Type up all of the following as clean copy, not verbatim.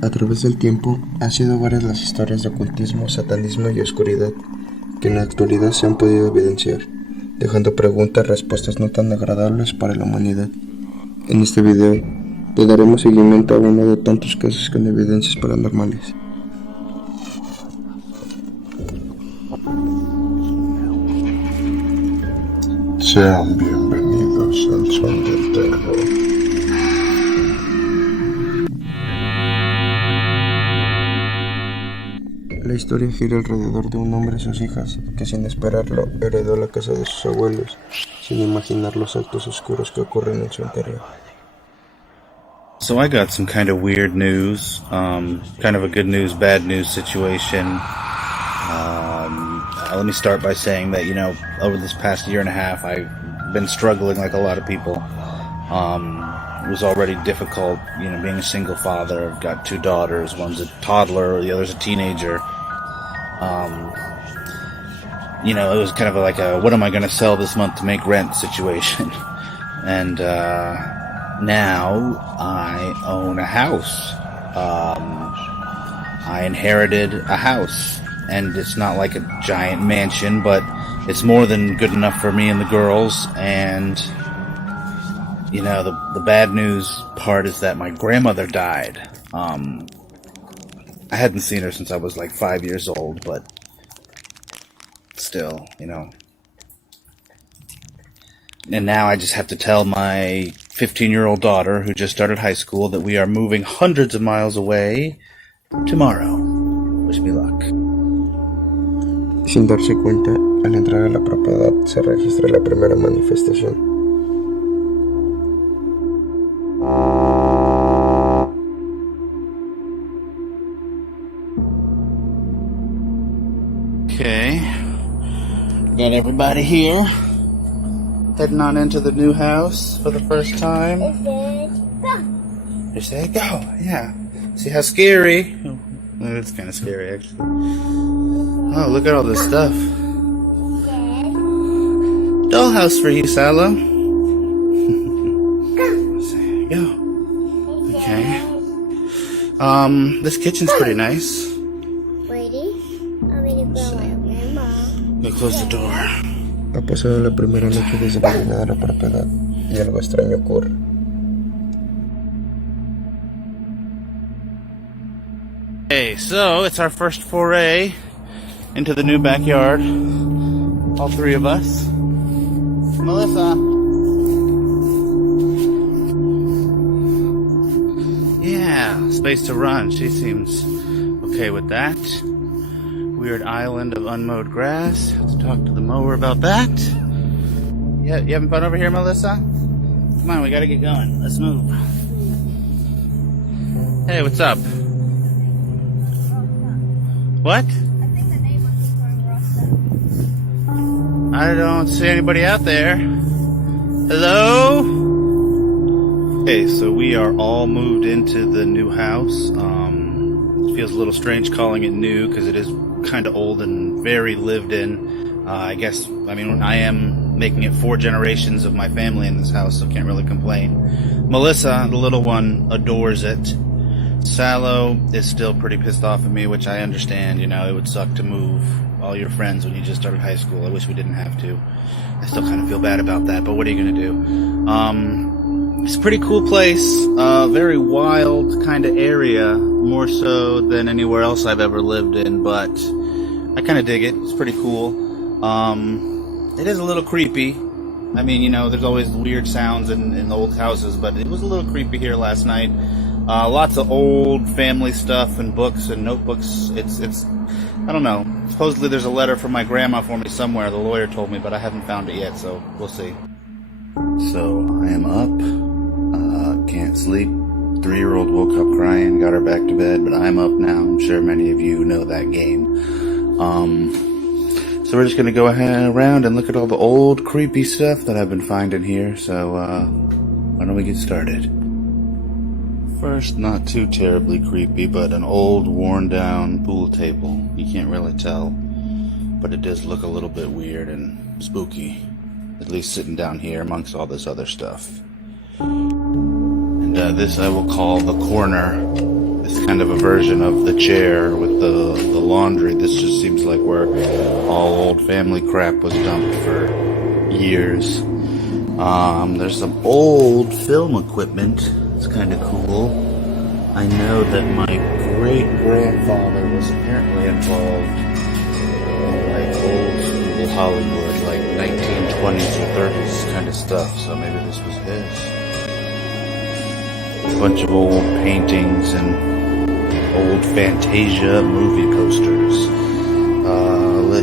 A través del tiempo, han sido varias las historias de ocultismo, satanismo y oscuridad que en la actualidad se han podido evidenciar, dejando preguntas y respuestas no tan agradables para la humanidad. En este video, le daremos seguimiento a uno de tantos casos con evidencias paranormales. Sean bienvenidos al Son del Terror. La historia gira alrededor de un hombre y sus hijas, que sin esperarlo heredó la casa de sus abuelos, sin imaginar los actos oscuros que ocurren en su interior. So I got some kind of weird news, kind of a good news, bad news situation. Let me start by saying that, over this past year and a half, I've been struggling like a lot of people. It was already difficult, being a single father. I've got 2 daughters. One's a toddler, the other's a teenager. It was kind of like a, what am I going to sell this month to make rent situation. And now I own a house. I inherited a house. And it's not like a giant mansion, but it's more than good enough for me and the girls. And, the bad news part is that my grandmother died. I hadn't seen her since I was like 5 years old, but still, And now I just have to tell my 15-year-old daughter, who just started high school, that we are moving hundreds of miles away tomorrow. Wish me luck. Sin darse cuenta, al entrar a la propiedad se registra la primera manifestación. Okay, got everybody here, heading on into the new house for the first time. You say go, yeah. See how scary? Oh, it's kind of scary actually. Oh, look at all this stuff. Dollhouse for you, Salo. Go. Okay. This kitchen's pretty nice. Let me close the door. Ha pasado la primera noche desde la llegada de la propiedad y algo extraño ocurre. Okay, so it's our first foray into the new backyard. All 3 of us. Melissa. Yeah, space to run. She seems okay with that. Weird island of unmowed grass. Let's talk to the mower about that. Yeah, you having fun over here, Melissa? Come on, we gotta get going. Let's move. Hey, what's up? What? I think the neighbors are throwing rocks. I don't see anybody out there. Hello? Okay, so we are all moved into the new house. It feels a little strange calling it new because it is kind of old and very lived in. I am making it 4 generations of my family in this house, so can't really complain. Melissa, the little one, adores it. Salo is still pretty pissed off at me, which I understand. It would suck to move all your friends when you just started high school. I wish we didn't have to. I still kind of feel bad about that, but what are you going to do? It's a pretty cool place, very wild kind of area, more so than anywhere else I've ever lived in, but I kind of dig it. It's pretty cool. It is a little creepy. There's always weird sounds in old houses, but it was a little creepy here last night. Lots of old family stuff and books and notebooks. It's I don't know. Supposedly there's a letter from my grandma for me somewhere. The lawyer told me, but I haven't found it yet, so we'll see. So I am up. Can't sleep. 3-year-old woke up crying, got her back to bed, but I'm up now. I'm sure many of you know that game. So we're just gonna go around and look at all the old creepy stuff that I've been finding here. So why don't we get started? First, not too terribly creepy, but an old, worn-down pool table. You can't really tell, but it does look a little bit weird and spooky, at least sitting down here amongst all this other stuff. And this I will call the corner. This is kind of a version of the chair with the laundry. This just seems like where all old family crap was dumped for years. There's some old film equipment. It's kind of cool. I know that my great-grandfather was apparently involved in like old school Hollywood, like 1920s or 30s kind of stuff, so maybe this was his. A bunch of old paintings and old Fantasia movie posters.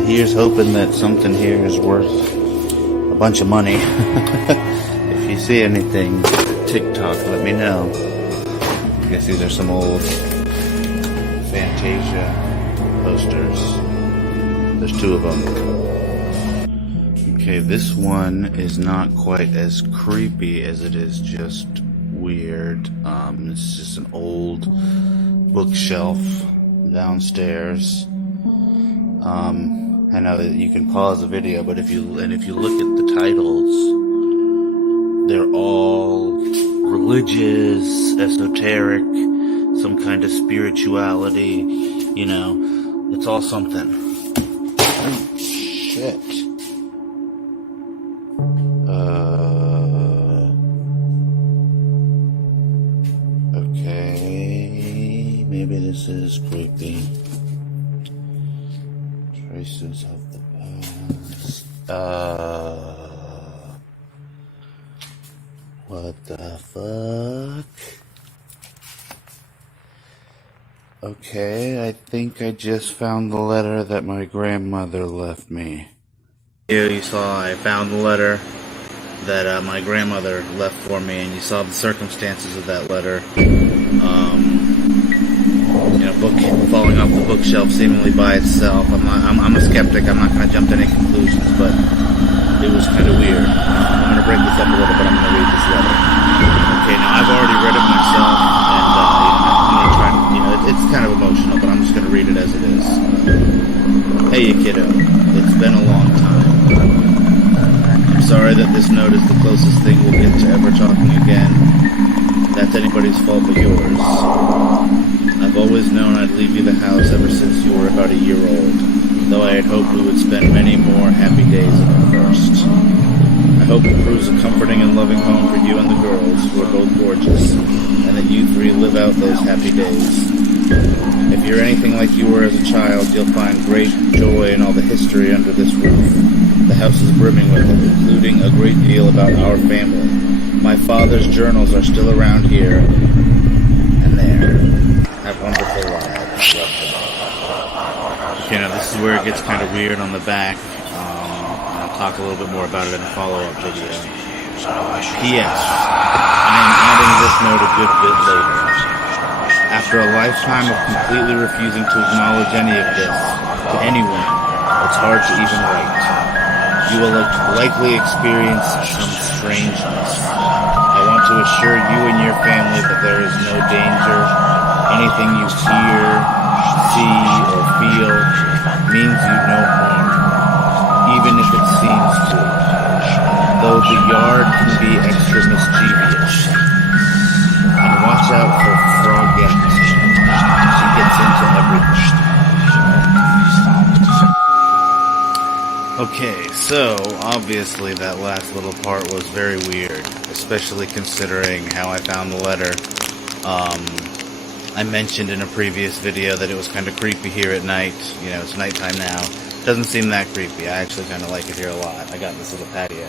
Here's hoping that something here is worth a bunch of money. If you see anything, TikTok, let me know. I guess these are some old Fantasia posters. There's two of them. Okay, this one is not quite as creepy as it is just weird. It's just an old bookshelf downstairs. I know that you can pause the video, but if you look at the titles, they're all religious, esoteric, some kind of spirituality, you know, it's all something. Oh, shit. Okay, maybe this is creepy. Traces of the past. What the fuck? Okay, I think I just found the letter that my grandmother left me. Here you saw I found the letter that my grandmother left for me, and you saw the circumstances of that letter. Book falling off the bookshelf seemingly by itself. I'm a skeptic. I'm not going to jump to any conclusions, but it was kind of weird. I'm going to break this up a little bit. I'm going to read this letter. Okay, now I've already read it myself, and I'm going to try. It's kind of emotional, but I'm just going to read it as it is. Hey, you kiddo. It's been a long time. I'm sorry that this note is the closest thing we'll get to ever talking again. That's anybody's fault but yours. I've always known I'd leave you the house ever since you were about a year old, though I had hoped we would spend many more happy days than at first. I hope it proves a comforting and loving home for you and the girls, who are both gorgeous, and that you three live out those happy days. If you're anything like you were as a child, you'll find great joy in all the history under this roof. The house is brimming with it, including a great deal about our family. My father's journals are still around here and there. Have wonderful lives. Okay, now this is where it gets kind of weird on the back. I'll talk a little bit more about it in a follow-up video. P.S. I am adding this note a good bit later. After a lifetime of completely refusing to acknowledge any of this to anyone, it's hard to even write. You will likely experience some strangeness. I want to assure you and your family that there is no danger. Anything you hear, see, or feel means you no harm, even if it seems to. Though the yard can be extra mischievous. And watch out for Frogette. She gets into everything. Okay, so obviously that last little part was very weird, especially considering how I found the letter. I mentioned in a previous video that it was kind of creepy here at night. You know, it's nighttime now. Doesn't seem that creepy. I actually kind of like it here a lot. I got this little patio.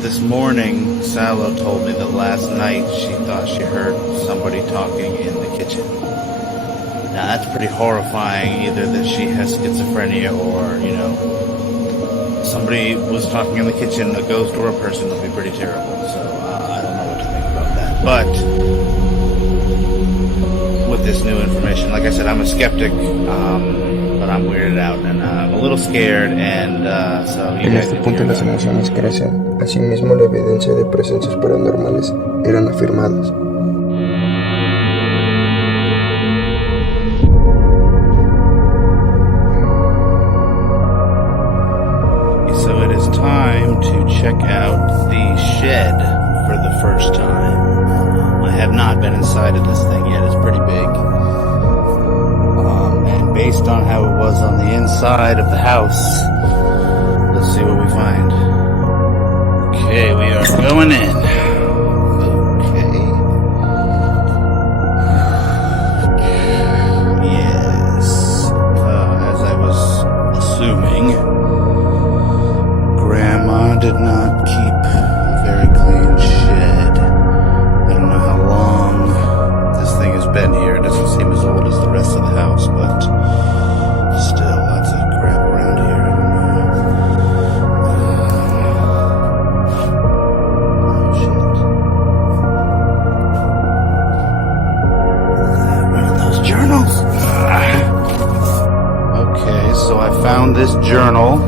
This morning, Salo told me that last night she thought she heard somebody talking in the kitchen. Now that's pretty horrifying, either that she has schizophrenia or, you know, somebody was talking in the kitchen, a ghost or a person would be pretty terrible. So I don't know what to think about that. But with this new information, like I said, I'm a skeptic, but I'm weirded out and I'm a little scared, and so you En guys este can punto hear las that. emociones crecen. Asimismo, la evidencia de presencias paranormales eran afirmadas. So it is time to check out the shed for the first time. I have not been inside of this thing yet. It's pretty big. And based on how it was on the inside of the house, let's see what we find. Okay, we are going in. Okay. Yes. As I was assuming, Grandma did not keep a very clean shed. I don't know how long this thing has been here. It doesn't seem as old as the rest of the house, but still, lots of crap around here. I don't know. Oh, shit. One of those journals. Okay, so I found this journal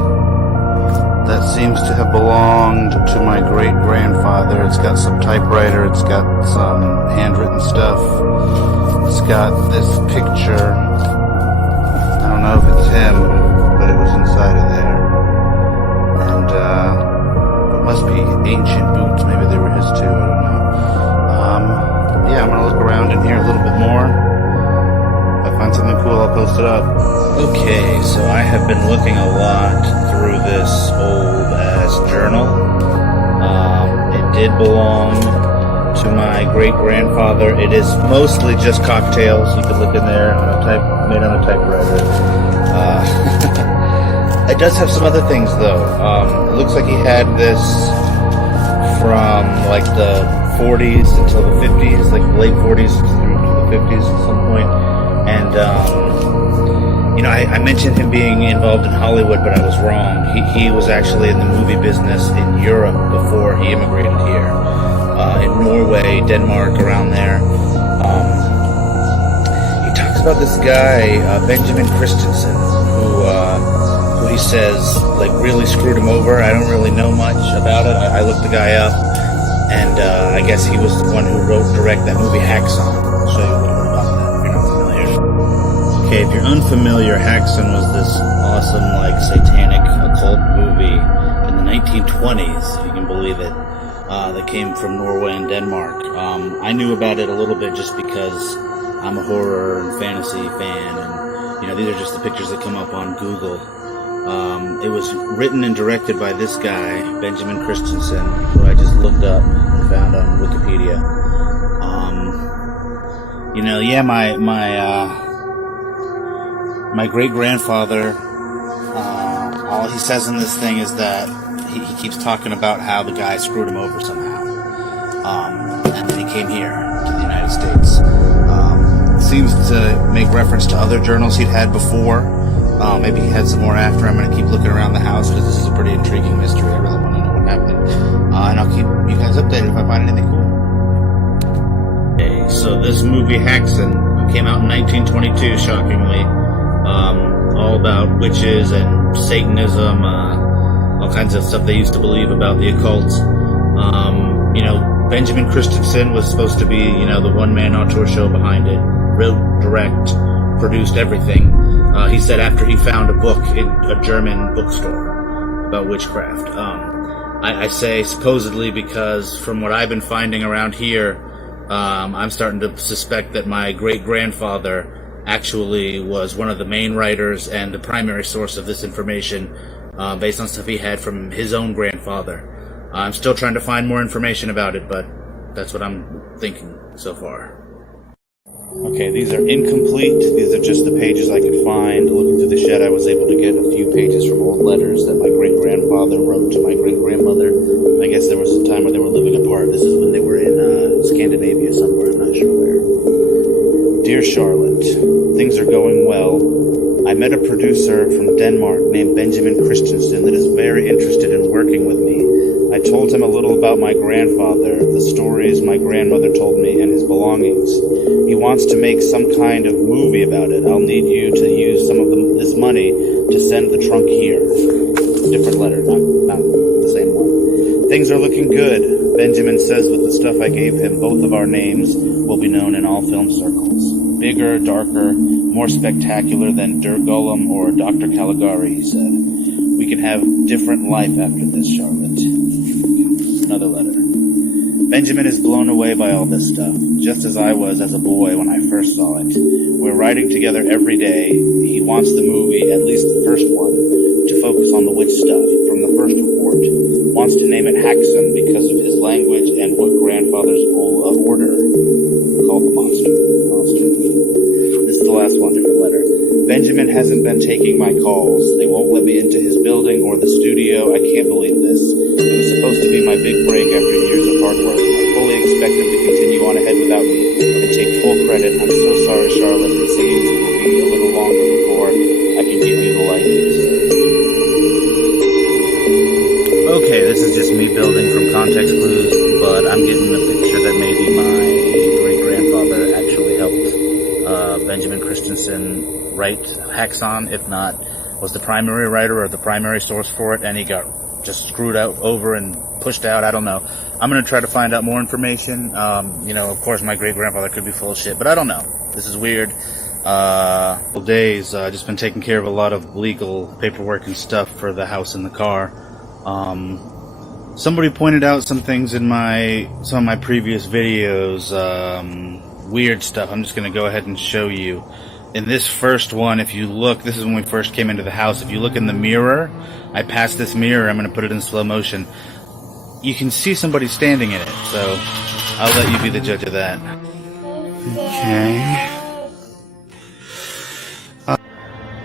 that seems to have belonged to my great-grandfather. It's got some typewriter, it's got some handwritten stuff, it's got this picture. I don't know if it's him, but it was inside of there. And it must be ancient boots, maybe they were his too, I don't know. Yeah, I'm gonna look around in here a little bit more. If I find something cool, I'll post it up. Okay, so I have been looking a lot through this old-ass journal. It did belong to my great-grandfather. It is mostly just cocktails. You can look in there made on a typewriter. It does have some other things, though. It looks like he had this from, like, the 40s until the 50s, like late 40s through to the 50s at some point. And, you know, I mentioned him being involved in Hollywood, but I was wrong. He was actually in the movie business in Europe before he immigrated here. In Norway, Denmark, around there. He talks about this guy, Benjamin Christensen, who he says, like, really screwed him over. I don't really know much about it. I looked the guy up, and I guess he was the one who directed that movie Hackson. I'll show you a little bit about that if you're not familiar. Okay, if you're unfamiliar, Hackson was this awesome, like, satanic occult movie in the 1920s, if you can believe it, that came from Norway and Denmark. I knew about it a little bit just because I'm a horror and fantasy fan, and, you know, these are just the pictures that come up on Google. It was written and directed by this guy, Benjamin Christensen, who I just looked up and found on Wikipedia. You know, yeah, my great-grandfather, all he says in this thing is that he keeps talking about how the guy screwed him over somehow. And then he came here to the United States. Seems to make reference to other journals he'd had before. Maybe he had some more after. I'm going to keep looking around the house because this is a pretty intriguing mystery. I really want to know what happened. And I'll keep you guys updated if I find anything cool. Okay, so this movie Hackson came out in 1922, shockingly. All about witches and Satanism, all kinds of stuff they used to believe about the occult. You know, Benjamin Christensen was supposed to be, you know, the one-man auteur show behind it. Wrote, direct, produced everything. He said after he found a book in a German bookstore about witchcraft. I say supposedly because from what I've been finding around here, I'm starting to suspect that my great-grandfather actually was one of the main writers and the primary source of this information, based on stuff he had from his own grandfather. I'm still trying to find more information about it, but that's what I'm thinking so far. Okay, these are incomplete. These are just the pages I could find. Looking through the shed, I was able to get a few pages from old letters that my great-grandfather wrote to my great-grandmother. I guess there was a time where they were living apart. This is when they were in Scandinavia somewhere, I'm not sure where. Dear Charlotte, things are going well. I met a producer from Denmark named Benjamin Christensen that is very interested in working with me. I told him a little about my grandfather, the stories my grandmother told me, and his belongings. He wants to make some kind of movie about it. I'll need you to use some of this money to send the trunk here. Different letter, not the same one. Things are looking good. Benjamin says with the stuff I gave him, both of our names will be known in all film circles. Bigger, darker, more spectacular than Dirk Golem or Dr. Caligari, he said. We can have different life after this, Charlotte. Another letter. Benjamin is blown away by all this stuff, just as I was as a boy when I first saw it. We're writing together every day. He wants the movie, at least the first one, to focus on the witch stuff from the first report. Wants to name it Haxon because of his language and what grandfather's order called the monster. This is the last one, different letter. Benjamin hasn't been taking my calls. They won't let me into his building or the studio. I can't believe this. It was supposed to be my big break after years of hard work. I fully expect him to continue on ahead without me and take full credit. I'm so sorry, Charlotte. It seems it will be a little longer before I can give you the life you deserve. Okay, this is just me building from context clues, but I'm getting the picture that maybe my great-grandfather actually helped Benjamin Christensen write Haxon, if not was the primary writer or the primary source for it, and he got just screwed out over and pushed out. I don't know. I'm going to try to find out more information. Of course, my great-grandfather could be full of shit, but I don't know. This is weird. Days, just been taking care of a lot of legal paperwork and stuff for the house and the car. Somebody pointed out some things in some of my previous videos, weird stuff. I'm just going to go ahead and show you. In this first one, if you look, this is when we first came into the house. If you look in the mirror, I passed this mirror. I'm going to put it in slow motion. You can see somebody standing in it, so I'll let you be the judge of that. Okay.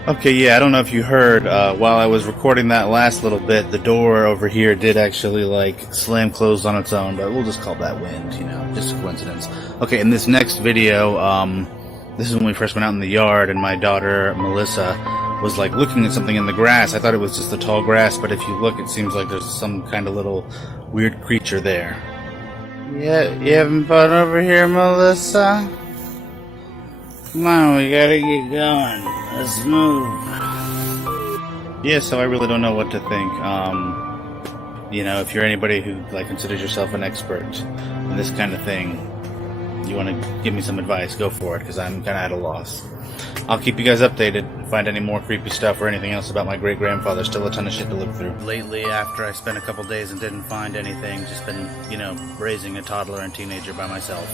Okay, yeah, I don't know if you heard, while I was recording that last little bit, the door over here did actually, slam closed on its own, but we'll just call that wind, just a coincidence. Okay, in this next video, this is when we first went out in the yard, and my daughter, Melissa, was, looking at something in the grass. I thought it was just the tall grass, but if you look, it seems like there's some kind of little weird creature there. Yeah, you having fun over here, Melissa? Come on, we gotta get going. Let's move. Yeah, so I really don't know what to think. If you're anybody who considers yourself an expert in this kind of thing, you want to give me some advice, go for it, because I'm kind of at a loss. I'll keep you guys updated. Find any more creepy stuff or anything else about my great-grandfather. Still a ton of shit to look through. Lately, after I spent a couple days and didn't find anything, just been, raising a toddler and teenager by myself.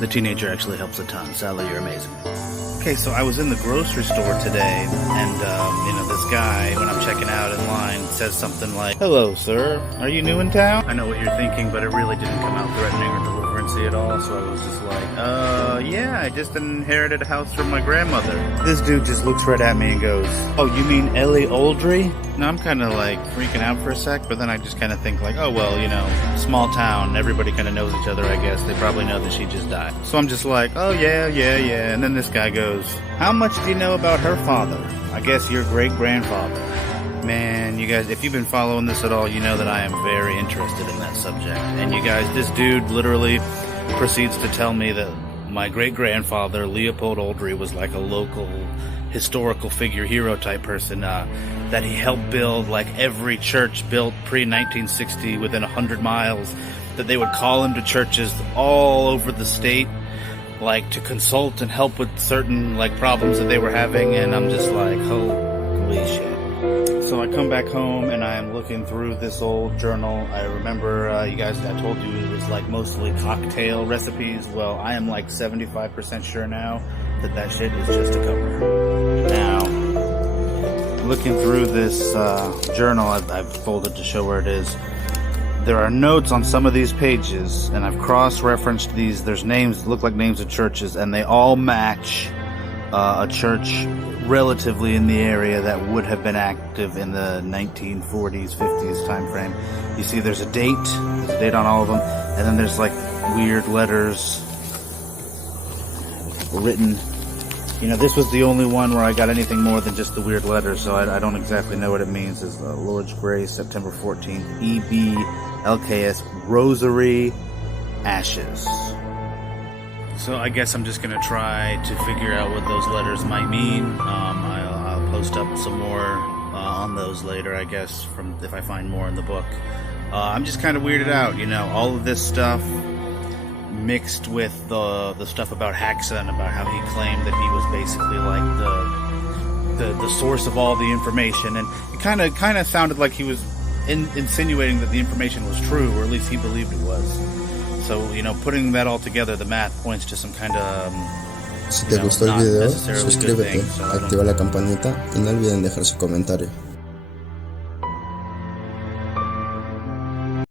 The teenager actually helps a ton. Sally, you're amazing. Okay, so I was in the grocery store today, and, this guy, when I'm checking out in line, says something like, "Hello, sir. Are you new in town?" I know what you're thinking, but it really didn't come out threatening or deliverancy at all, so I was just like, yeah, I just inherited a house from my grandmother. This dude just looks right at me and goes, "Oh, you mean Ellie Oldry?" Now, I'm kind of, freaking out for a sec, but then I just kind of think, oh, well, small town, everybody kind of knows each other, I guess. They probably know that she just died. So I'm just like, "Oh, yeah. And then this guy goes, "How much do you know about her father?" "I guess your great-grandfather." Man, you guys, if you've been following this at all, you know that I am very interested in that subject. And you guys, this dude literally proceeds to tell me that my great-grandfather, Leopold Oldry, was like a local historical figure, hero type person, that he helped build every church built pre-1960 within 100 miles, that they would call him to churches all over the state, to consult and help with certain, problems that they were having, and I'm just like, holy shit. So I come back home, and I'm looking through this old journal. I remember, you guys, I told you it was, mostly cocktail recipes. Well, I am, 75% sure now that shit is just a cover. Now, looking through this, journal, I've folded to show where it is. There are notes on some of these pages, and I've cross-referenced these. There's names that look like names of churches, and they all match a church relatively in the area that would have been active in the 1940s, 50s time frame. You see there's a date on all of them, and then there's weird letters written. This was the only one where I got anything more than just the weird letters, so I don't exactly know what it means. It's Lord's Grace, September 14th, EBLKS, Rosary, Ashes. So I guess I'm just going to try to figure out what those letters might mean. I'll post up some more on those later, I guess, if I find more in the book. I'm just kind of weirded out, all of this stuff mixed with the stuff about Haxon, about how he claimed that he was basically the source of all the information, and it kind of sounded like he was insinuating that the information was true, or at least he believed it was. So, putting that all together, the math points to some kind of, Si te gustó el not video, necessarily good suscríbete, thing, so I don't- activa la campanita y no olviden dejar su comentario.